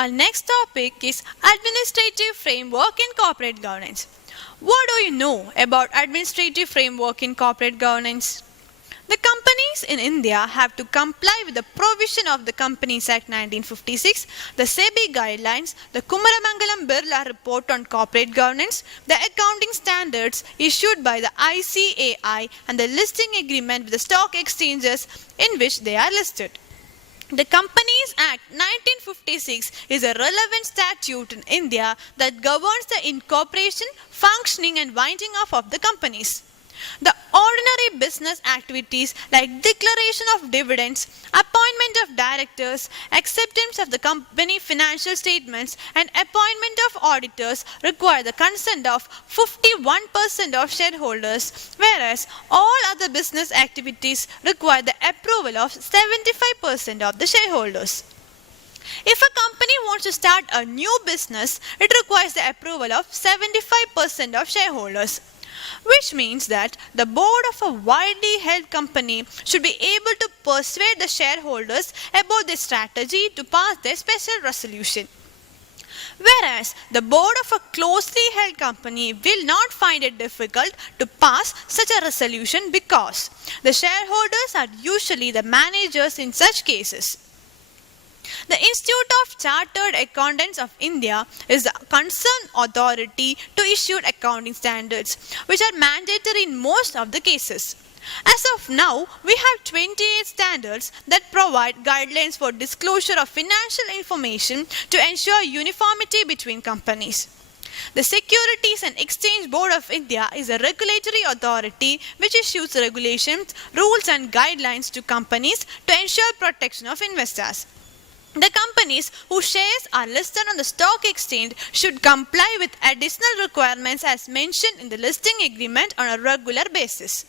Our next topic is administrative framework in corporate governance. What do you know about administrative framework in corporate governance? The companies in India have to comply with the provision of the Companies Act 1956, the SEBI guidelines, the Kumaramangalam Birla report on corporate governance, the accounting standards issued by the ICAI, and the listing agreement with the stock exchanges in which they are listed. The Companies Act 1956 is a relevant statute in India that governs the incorporation, functioning and winding up of the companies. The ordinary business activities like declaration of dividends, appointment of directors, acceptance of the company financial statements and appointment of auditors require the consent of 51% of shareholders, whereas all other business activities require the approval of 75% of the shareholders. If a company wants to start a new business, it requires the approval of 75% of shareholders, which means that the board of a widely held company should be able to persuade the shareholders about their strategy to pass their special resolution. Whereas the board of a closely held company will not find it difficult to pass such a resolution because the shareholders are usually the managers in such cases. The Institute of Chartered Accountants of India is the concerned authority to issue accounting standards, which are mandatory in most of the cases. As of now, we have 28 standards that provide guidelines for disclosure of financial information to ensure uniformity between companies. The Securities and Exchange Board of India is a regulatory authority which issues regulations, rules and guidelines to companies to ensure protection of investors. The companies whose shares are listed on the stock exchange should comply with additional requirements as mentioned in the listing agreement on a regular basis.